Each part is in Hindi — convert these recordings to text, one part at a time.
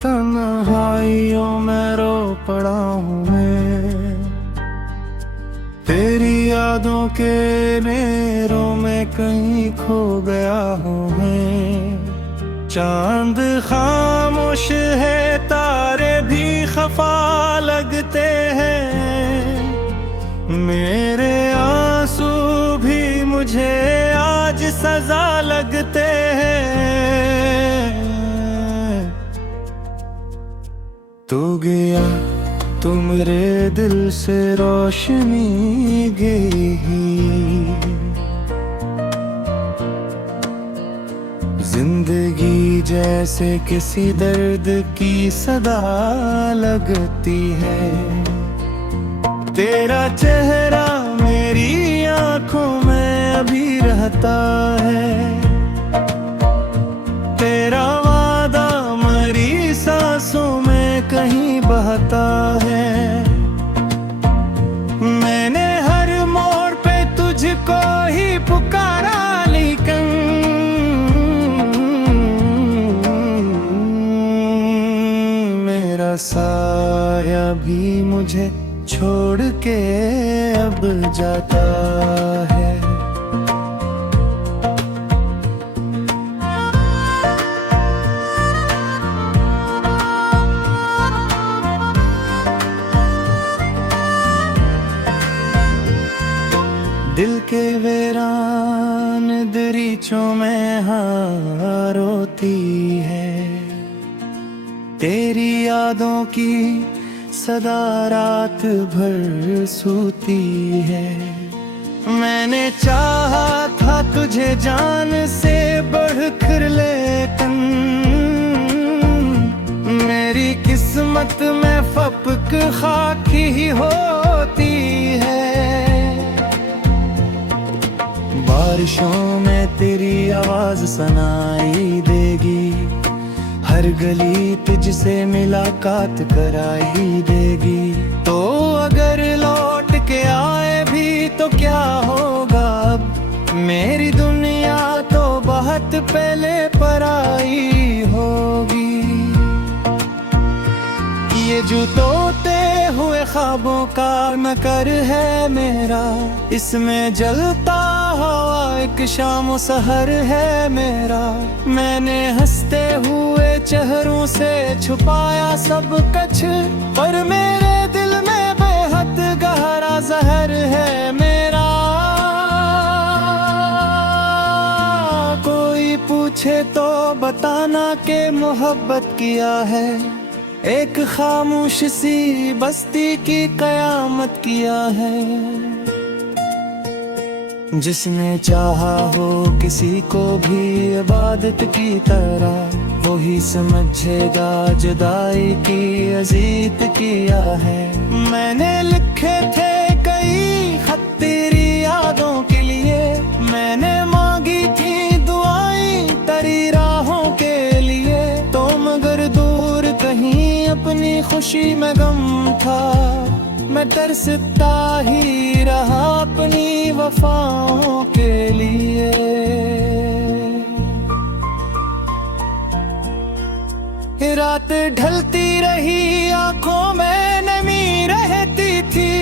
तन्हाइयों में रो पड़ा हूँ मैं, तेरी यादों के नेरों में कहीं खो गया हूँ मैं। चांद खामोश है, तारे भी खफा लगते हैं, मेरे आंसू भी मुझे आज सजा लगते हैं। तू गया तो मेरे दिल से रोशनी गई, जिंदगी जैसे किसी दर्द की सदा लगती है। तेरा चेहरा मेरी आंखों में अभी रहता है, तेरा वादा मरी सांसों में कहीं बहता है। मैंने हर मोड़ पे तुझको ही पुकारा, लेकिन मेरा साया भी मुझे छोड़ के अब जाता है। दिल के वीरान दरीचों में हाँ रोती है, तेरी यादों की सदा रात भर सूती है। मैंने चाहा था तुझे जान से बढ़कर, लेकिन मेरी किस्मत में फपक खाकी ही होती है। बारिशों में तेरी आवाज सुनाई देगी, हर गली तुझसे मुलाकात कराई देगी। तो अगर लौट के आए भी तो क्या होगा, अब मेरी दुनिया तो बहुत पहले पराई होगी। ये जो तोते हुए ख्वाबों का नकर है मेरा, इसमें जलता हवा एक शाम सहर है मेरा। मैंने हंसते हुए चेहरों से छुपाया सब कुछ, पर मेरे दिल में बेहद गहरा जहर है मेरा। कोई पूछे तो बताना के मोहब्बत किया है, एक खामोश सी बस्ती की कयामत किया है। जिसने चाहा हो किसी को भी इबादत की तरह, वही समझेगा जुदाई की अजीत किया है। मैंने लिखे थे कई खत तेरी यादों के लिए, मैंने मांगी थी दुआएं तेरी राहों के लिए। तो मगर दूर कहीं अपनी खुशी में गम था, मैं तरसता ही रहा अपनी वफाओं के लिए। रात ढलती रही, आंखों में नमी रहती थी,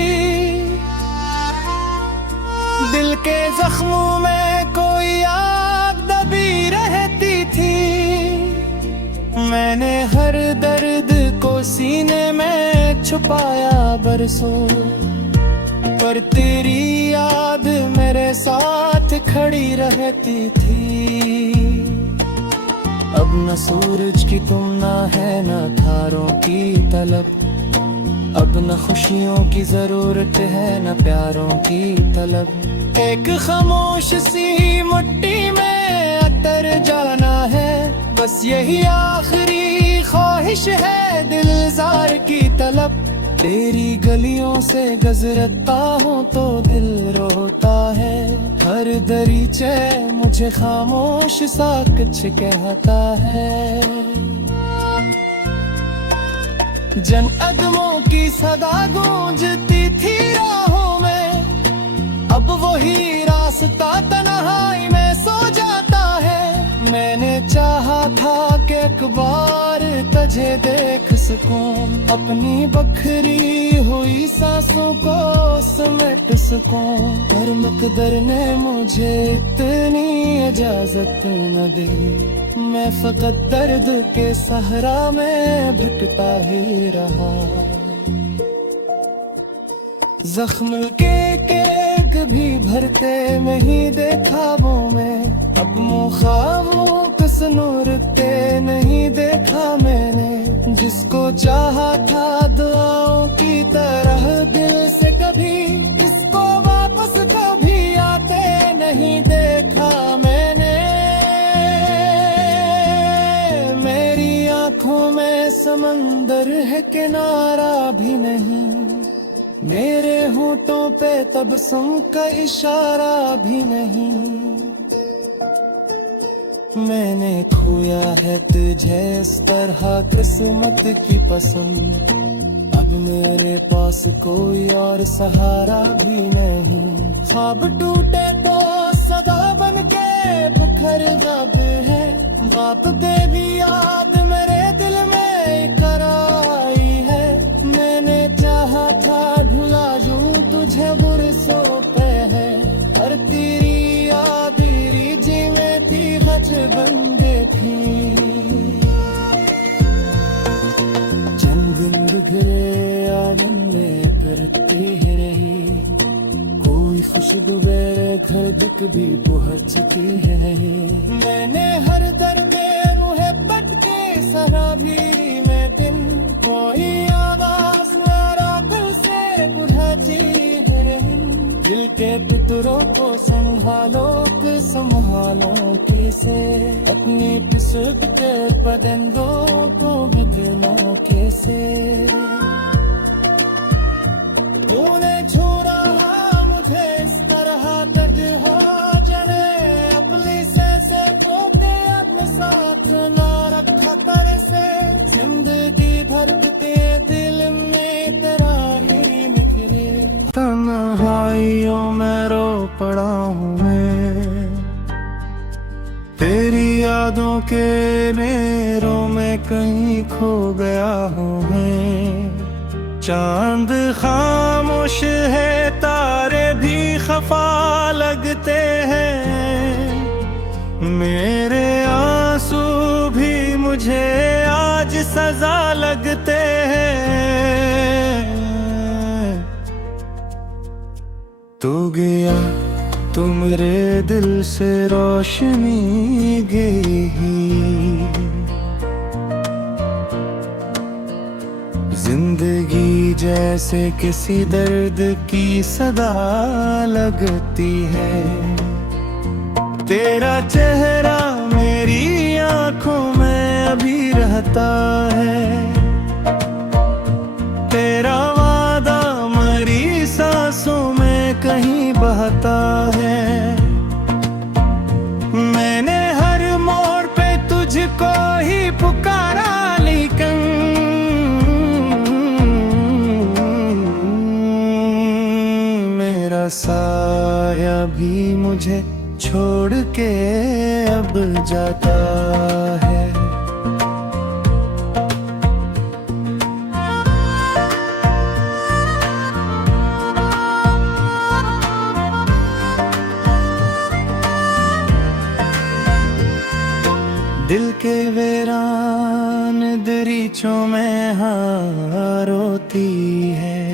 दिल के जख्मों में कोई आग दबी रहती थी। मैंने हर दर्द को सीने में छुपाया बरसों, पर तेरी याद मेरे साथ खड़ी रहती थी। अब न सूरज की तुम ना है न तारों की तलब, अब न खुशियों की जरूरत है न प्यारों की तलब। एक खामोश सी मिट्टी में अतर जाना है, बस यही आखिरी ख्वाहिश है दिलजार की तलब। तेरी गलियों से गुजरता हूँ तो दिल रोता है, हर दरीचे मुझे खामोश सा कुछ कहता है। जन अदमों की सदा गूंजती थी राहों में, अब वही रास्ता तन्हाई में सो जाता है। मैंने चाहा था कि एक बार तुझे देख सकूं, अपनी बखरी हुई सांसों को समेट सकूं, पर मुकद्दर ने मुझे इतनी इजाजत न दी। मैं फकत दर्द के सहरा में भटका ही रहा। जख्म के कभी भरते नहीं देखा वो मैं, अब ख्वाबों किस नूर के नहीं देखा मैंने। जिसको चाहा था दुआओं की तरह दिल से कभी, इसको वापस कभी आते नहीं देखा मैंने। मेरी आंखों में समंदर है किनारा भी नहीं, मेरे होठों पे तबस्सुम का इशारा भी नहीं। मैंने खोया है तुझे इस तरह किस्मत की पसंद, अब मेरे पास कोई और सहारा भी नहीं। ख्वाब टूटे तो सदा बन के बिखर जाते हैं, बाप तेरी याद मेरे दिल में इकर आई है। मैंने चाहा था भुला जूं तुझे बरसों पे है, और तेरी याद जी में थी हज बंदे थी। चंद निगरे आलम में फिरती ही रही, कोई खुशबुए घर तक भी पहुंचती है। मैंने हर दर्द मुहे पट के सहा भी में दिन, कोई आवाज मेरा दिल से बुझाती है रही। दिल के पितरों को संभालो कि संभालो कैसे, अपनी पिसुट के पदंगों को बदलो कैसे। तूने छोड़ा मुझे इस तरह तक हो जाने, अपनी से पोते अपने साथ ना रखा कर से। जिंदगी भर के दिल में तेरा ही निकले, तन्हाइयों में रो पड़ा हूँ मैं, तेरी यादों के मेरों में कहीं खो गया हूँ मैं। चांद खामोश है, तारे भी खफा लगते हैं, मेरे आंसू भी मुझे आज सजा लगते हैं। तू गया तो मेरे दिल से रोशनी गई, जिंदगी जैसे किसी दर्द की सदा लगती है। तेरा चेहरा मेरी आंखों में अभी रहता है, तेरा वादा मरी सांसों में कहीं बहता है। मैंने हर मोड़ पे तुझको ही पुकारा, लेकिन मेरा साया भी मुझे छोड़ के अब जाता है। दिल के वीरान दरीचों में हाँ रोती है,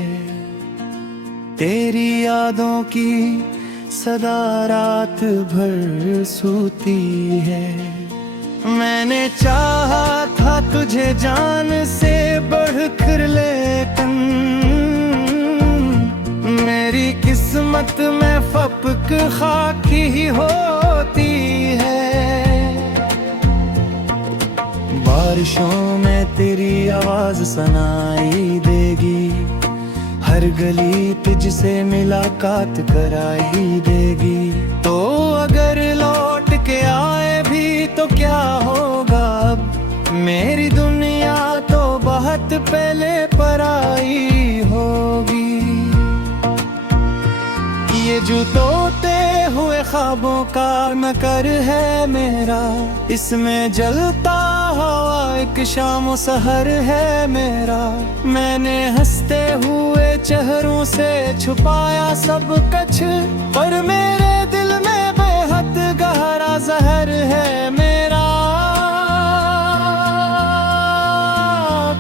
तेरी यादों की सदा रात भर सूती है। मैंने चाहा था तुझे जान से बढ़कर, लेकिन मेरी किस्मत में फपक खाकी ही होती है। बारिशों में तेरी आवाज सुनाई देगी, हर गली तुझसे मुलाकात कराई देगी। तो अगर लौट के आए भी तो क्या होगा, अब मेरी दुनिया तो बहुत पहले पराई होगी। ये जो तोते हुए ख्वाबों का नकर है मेरा, इसमें जलता हुआ एक शाम सहर है मेरा। मैंने हंसते हुए चेहरों से छुपाया सब कुछ, पर मेरे दिल में बेहद गहरा जहर है मेरा।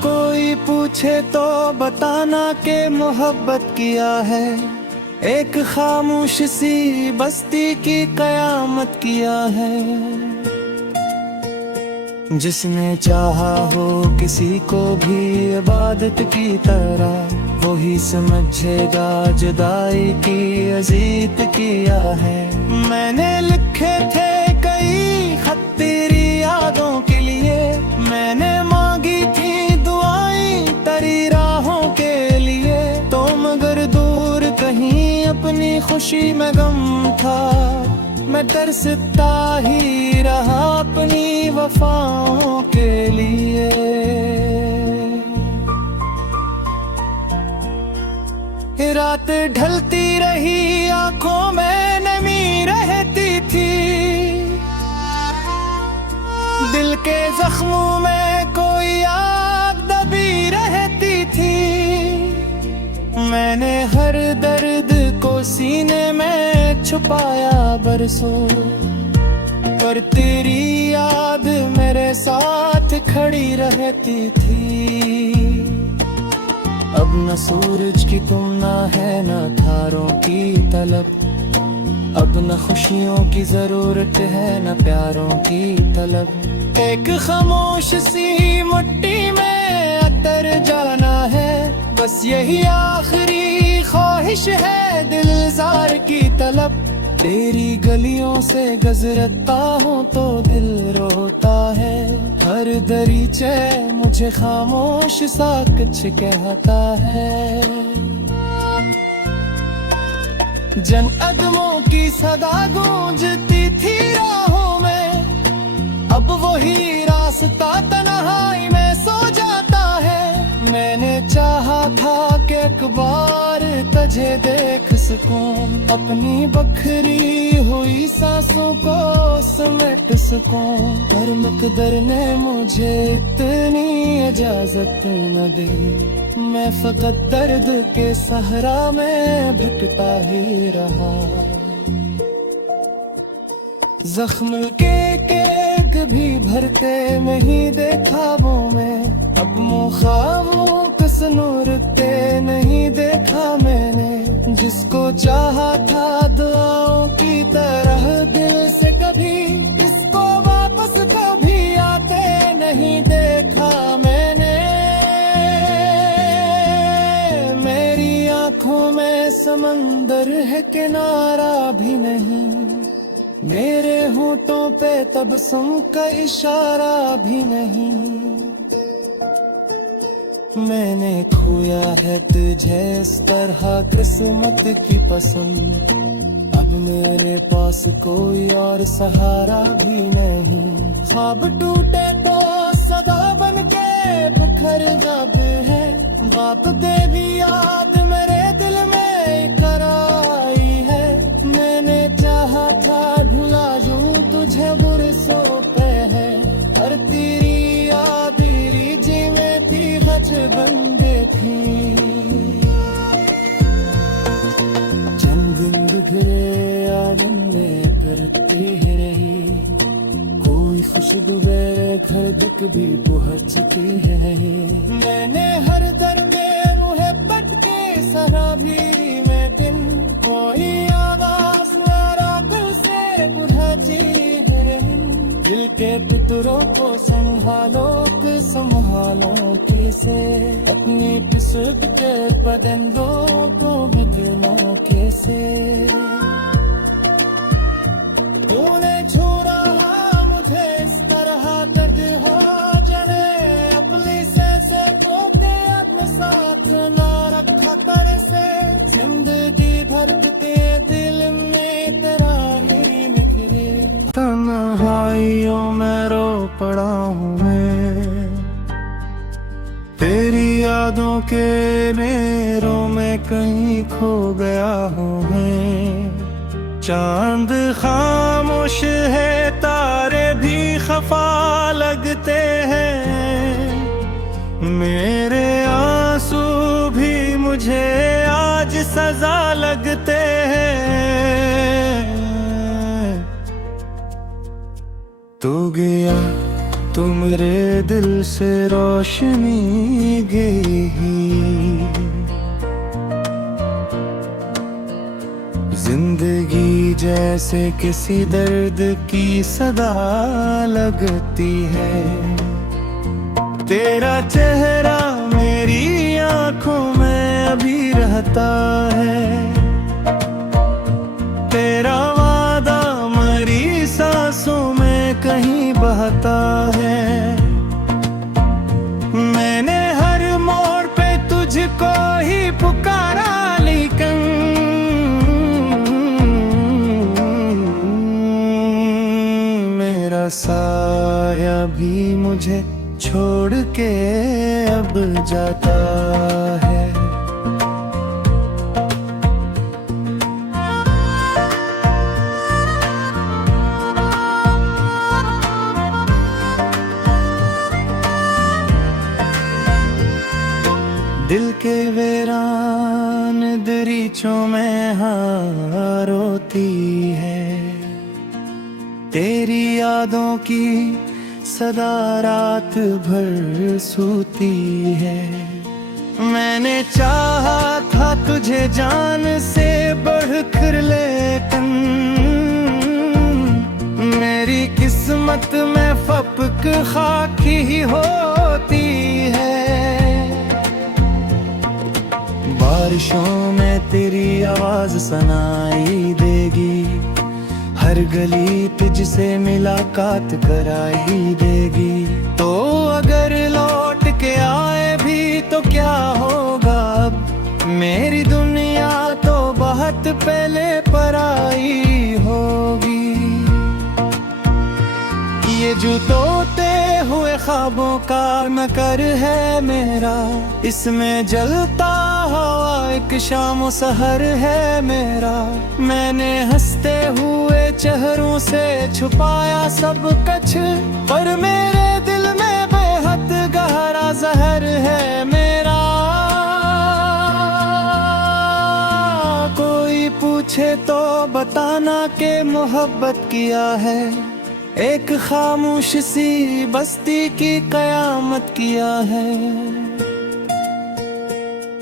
कोई पूछे तो बताना के मोहब्बत किया है, एक खामोश सी बस्ती की कयामत किया है। जिसने चाहा हो किसी को भी इबादत की तरह, वही समझेगा जुदाई की अजीत किया है। मैंने लिखे थे कई खत तेरी यादों के लिए, मैंने मांगी थी दुआएं तेरी राहों के लिए। तो मगर दूर कहीं अपनी खुशी में गम था, मैं तरसता ही रहा अपनी वफाओं के लिए। रात ढलती रही आंखों में नमी रहती थी, दिल के जख्मों में कोई आग दबी रहती थी। मैंने हर दर्द को सीने में छुपाया बरसों, पर तेरी याद मेरे साथ खड़ी रहती थी। अब न सूरज की तुम ना है न तारों की तलब, अब न खुशियों की जरूरत है न प्यारों की तलब। एक खामोश सी मिट्टी में अतर जाना है, बस यही आखिरी ख्वाहिश है दिलजार की तलब। तेरी गलियों से गुजरता हूँ तो दिल रोता है, हर दरीचे मुझे खामोश सा कुछ कहता है। जन अदमों की सदा गूंजती थी राहों में, अब वही रास्ता तन्हाई में सो जाता है। मैंने चाहा था कि एक बार तुझे देख सकूं, अपनी बखरी हुई सांसों को समेट सकूं, पर मुकद्दर ने मुझे इतनी इजाजत न दी। मैं फकत दर्द के सहरा में भटकता ही रहा। जख्म के भी भरते नहीं देखा वो में, अब मुखाबों कस नूरते नहीं देखा मैंने। जिसको चाहा था दुआओं की तरह दिल से कभी, इसको वापस कभी आते नहीं देखा मैंने। मेरी आंखों में समंदर है किनारा भी नहीं, मेरे होठों पे तबस्सुम का इशारा भी नहीं। मैंने खोया है तुझे इस तरह किस्मत की पसंद, अब मेरे पास कोई और सहारा भी नहीं। ख्वाब टूटे तो सदा बन के बिखर जाते हैं, बाप दे भी याद मेरे दिल में कराई है। मैंने चाहा था भुला यूं तुझे बरसों पे है, हर तेरी याद रीझी में थी बच बंदे थी। चंद दिन बिखरे आलम में करती रही, कोई खुशबू मेरे घर तक भी पहुंचती है। मैंने हर दर्द मुहे पट के सहा भी में दिन, कोई आवाज मेरा दिल से बुझाती है। दिल के पितरों को संभालो कि संभालो कैसे, अपनी पिसुक के बदंदों को बदलो कैसे। तूने छोड़ा मुझे इस तरह दर्द हो जड़े, अपनी से ओके अपने साथ ना रखा तर से। जिंदगी भर के दिल में तेरा ही निखरे, तन्हाइयों में रो पड़ा हूँ मैं, तेरी यादों के नेरों में कहीं खो गया हूँ मैं। चांद खामोश है, तारे भी खफा लगते हैं, मेरे आंसू भी मुझे आज सजा लगते हैं। तू गया तो मेरे दिल से रोशनी गई, जिंदगी जैसे किसी दर्द की सदा लगती है, तेरा चेहरा मेरी आंखों में अभी रहता है, तेरा वादा मरी सांसों में कहीं बहता है। मैंने हर मोड़ पे तुझको ही पुकारा, लेकिन मेरा साया भी मुझे छोड़ के अब जाता है। दिल के वीरान दरीचों में हाँ रोती है, तेरी यादों की सदा रात भर सूती है। मैंने चाहा था तुझे जान से बढ़कर, लेकिन मेरी किस्मत में फपक खाकी ही होती है। बारिशों में तेरी आवाज सुनाई देगी, हर गली तुझसे मुलाकात कराई देगी। तो अगर लौट के आए भी तो क्या होगा, अब मेरी दुनिया तो बहुत पहले पराई होगी। ये जो तोते हुए ख्वाबों का नकर है मेरा, इसमें जलता हवा एक शाम सहर है मेरा। मैंने हंसते हुए चेहरों से छुपाया सब कुछ, पर मेरे दिल में बेहद गहरा जहर है मेरा। कोई पूछे तो बताना के मोहब्बत किया है, एक खामोश सी बस्ती की कयामत किया है।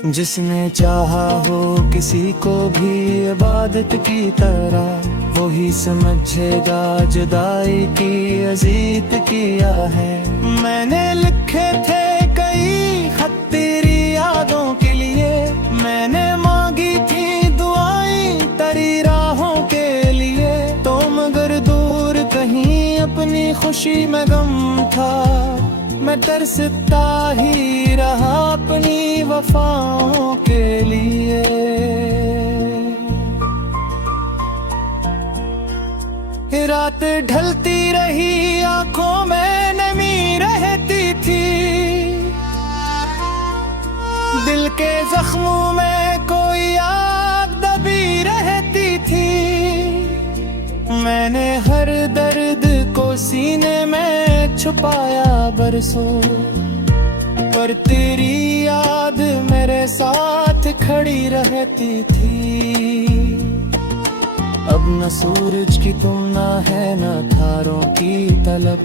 जिसने चाहा हो किसी को भी इबादत की तरह, वही समझेगा जुदाई की अजीत किया है। मैंने लिखे थे कई खत तेरी यादों के लिए, मैंने मांगी थी दुआएं तेरी राहों के लिए। तो मगर दूर कहीं अपनी खुशी में गम था, मैं तरसता ही रहा अपनी वफाओं के लिए। रात ढलती रही, आंखों में नमी रहती थी, दिल के जख्मों में कोई आग दबी रहती थी। मैंने हर दर्द को सीने में छुपाया बरसों, पर तेरी याद मेरे साथ खड़ी रहती थी। अब न सूरज की तुमना है न तारों की तलब,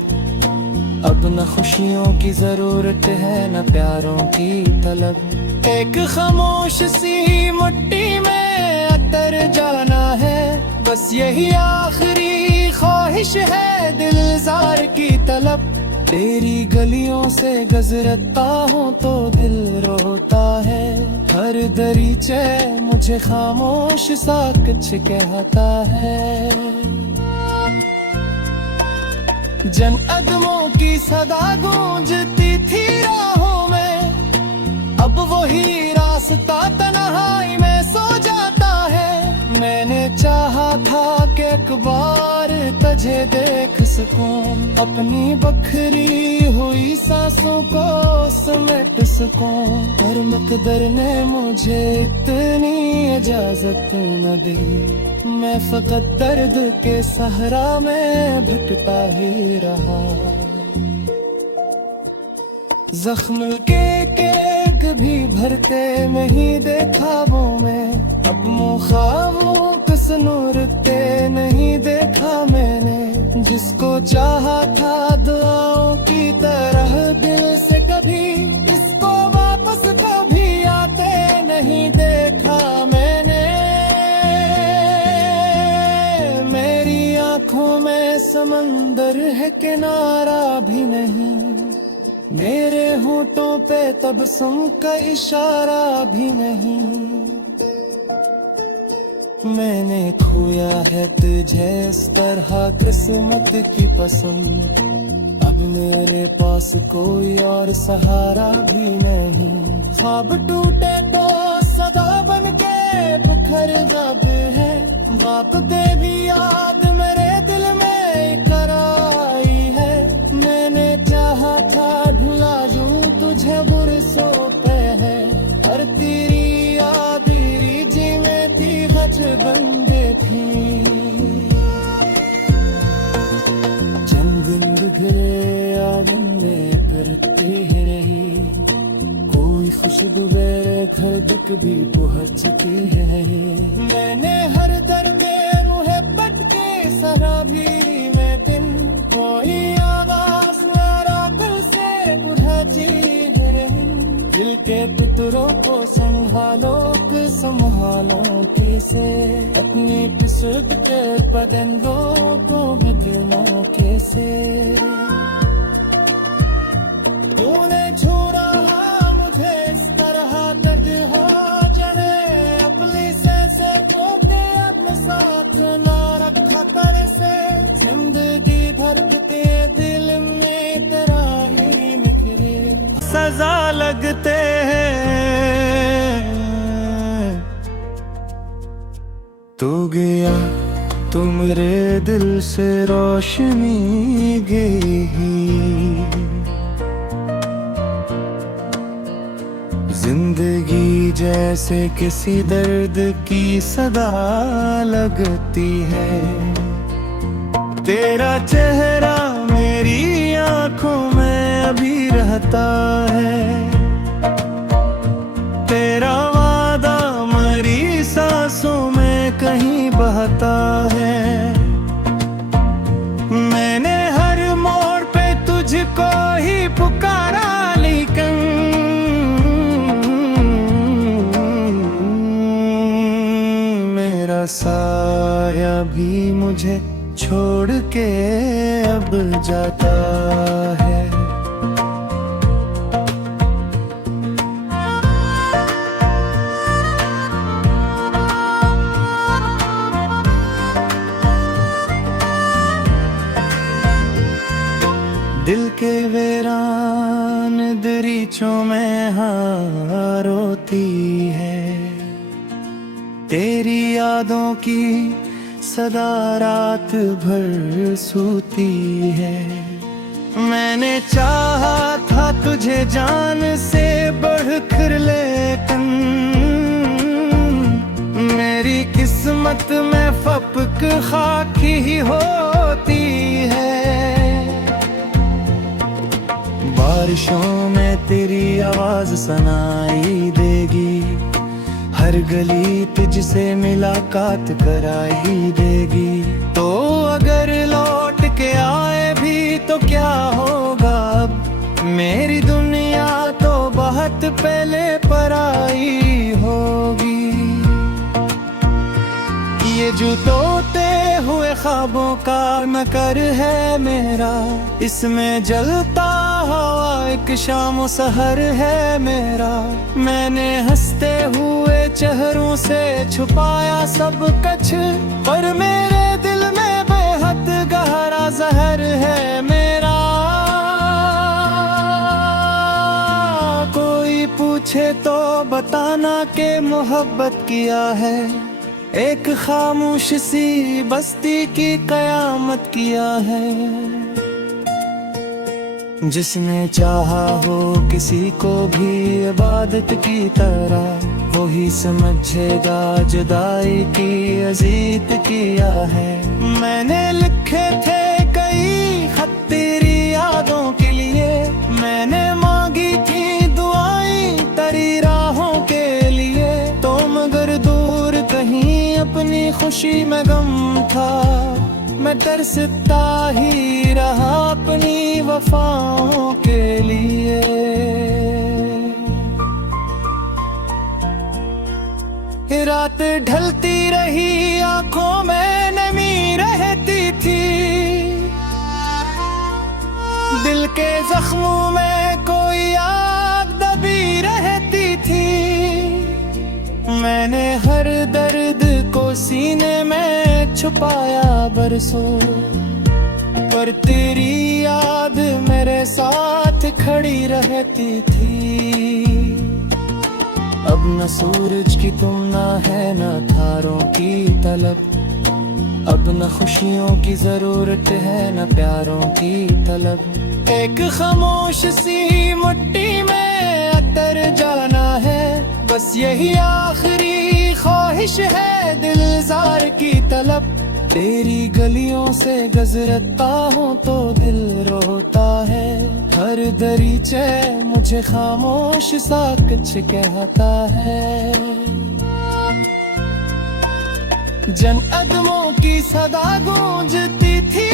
अब न खुशियों की जरूरत है न प्यारों की तलब। एक खामोश सी मिट्टी में अतर जाना है, बस यही आखिरी ख्वाहिश है दिलजार की तलब। तेरी गलियों से गुजरता हूँ तो दिल रोता है, हर दरीचे मुझे खामोश सा कुछ कहता है। जन अदमों की सदा गूंजती थी राहों में, अब वही रास्ता तन्हाई में सो जाता है। मैंने चाहा था कि एक बार तुझे देख सकूं, अपनी बखरी हुई सांसों को समेट सकूं। हर मकदर ने मुझे इतनी इजाजत न दी, मैं फकत दर्द के सहरा में भटका ही रहा। जख्म के केक भी भरते नहीं देखा वो मैं, अब मुखामुख सुनूरते नहीं देखा मैंने। जिसको चाहा था दुआओं की तरह दिल से, कभी इसको वापस कभी आते नहीं देखा मैंने। मेरी आंखों में समंदर है किनारा भी नहीं, मेरे होठों पे तबस्सुम का इशारा भी नहीं। मैंने खोया है तुझे इस तरह किस्मत की पसंद, अब मेरे पास कोई और सहारा भी नहीं। ख्वाब टूटे तो सदा बन के बिखर जाते हैं, बाप दे भी याद मेरे दिल में इकर आई है। मैंने चाहा था भुला दूं तुझे बरसों पे है, और तेरी याद जी में थी गज बंदे थी। चंद दिन बिखरे आदम में करते रही, कोई खुश दुबेरे घर दुख भी पहुंच चुकी है। मैंने हर दर्द मुहे पटके सराबी में दिन, कोई आवाज मेरा दिल से बुझाती रही। दिल के पितरों को संभालो कि संभालो कैसे, अपने पिसुक के परिंदों को बदलो कैसे। तूने छोड़ा मुझे इस तरह दर्द हो जाने, अपनी से होके अपने साथ ना रखा कर से। जिंदगी भर के दिल में तेरा ही निकले सजा लगते हैं। तू गया तो मेरे दिल से रोशनी गई, जिंदगी जैसे किसी दर्द की सदा लगती है। तेरा चेहरा मेरी आंखों में अभी रहता है, तेरा वादा मरी सांसों में कहीं बहता है। मैंने हर मोड़ पे तुझको ही पुकारा, लेकिन मेरा साया भी मुझे छोड़ के अब जाता है। दिल के वीरान दरीचों में हाँ रोती है, तेरी यादों की सदा रात भर सूती है। मैंने चाहा था तुझे जान से बढ़कर, लेकिन मेरी किस्मत में फपक खाकी ही होती है। बारिशों में तेरी आवाज सुनाई देगी, हर गली तुझसे मुलाकात कराई देगी। तो अगर लौट के आए भी तो क्या होगा, अब मेरी दुनिया तो बहुत पहले पराई होगी। ये जो तोते हुए ख्वाबों का मकर है मेरा, इसमें जलता हवा एक शाम सहर है मेरा। मैंने हंसते हुए चेहरों से छुपाया सब कुछ, पर मेरे दिल में बेहद गहरा जहर है मेरा। कोई पूछे तो बताना के मोहब्बत किया है, एक खामोश सी बस्ती की कयामत किया है। जिसने चाहा हो किसी को भी इबादत की तरह, वही समझेगा जुदाई की अजीत किया है। मैंने लिखे थे कई खत तेरी यादों के लिए, मैंने मांगी थी दुआएं तेरी राहों के लिए। तो मगर दूर कहीं अपनी खुशी में गम था, मैं तरसता ही रहा अपनी वफाओं के लिए। रात ढलती रही आंखों में नमी रहती थी, दिल के जख्मों में कोई आग दबी रहती थी। मैंने हर दर्द को सीने में छुपाया बरसों, पर तेरी याद मेरे साथ खड़ी रहती थी। अब न सूरज की तुम ना है न तारों की तलब, अब न खुशियों की जरूरत है न प्यारों की तलब। एक खामोश सी मिट्टी में अतर जाना है, बस यही आखिरी ख्वाहिश है दिलजार की तलब। तेरी गलियों से गुजरता हूँ तो दिल रोता है, हर दरीचे मुझे खामोश सा कुछ कहता है। जन अदमों की सदा गूंजती थी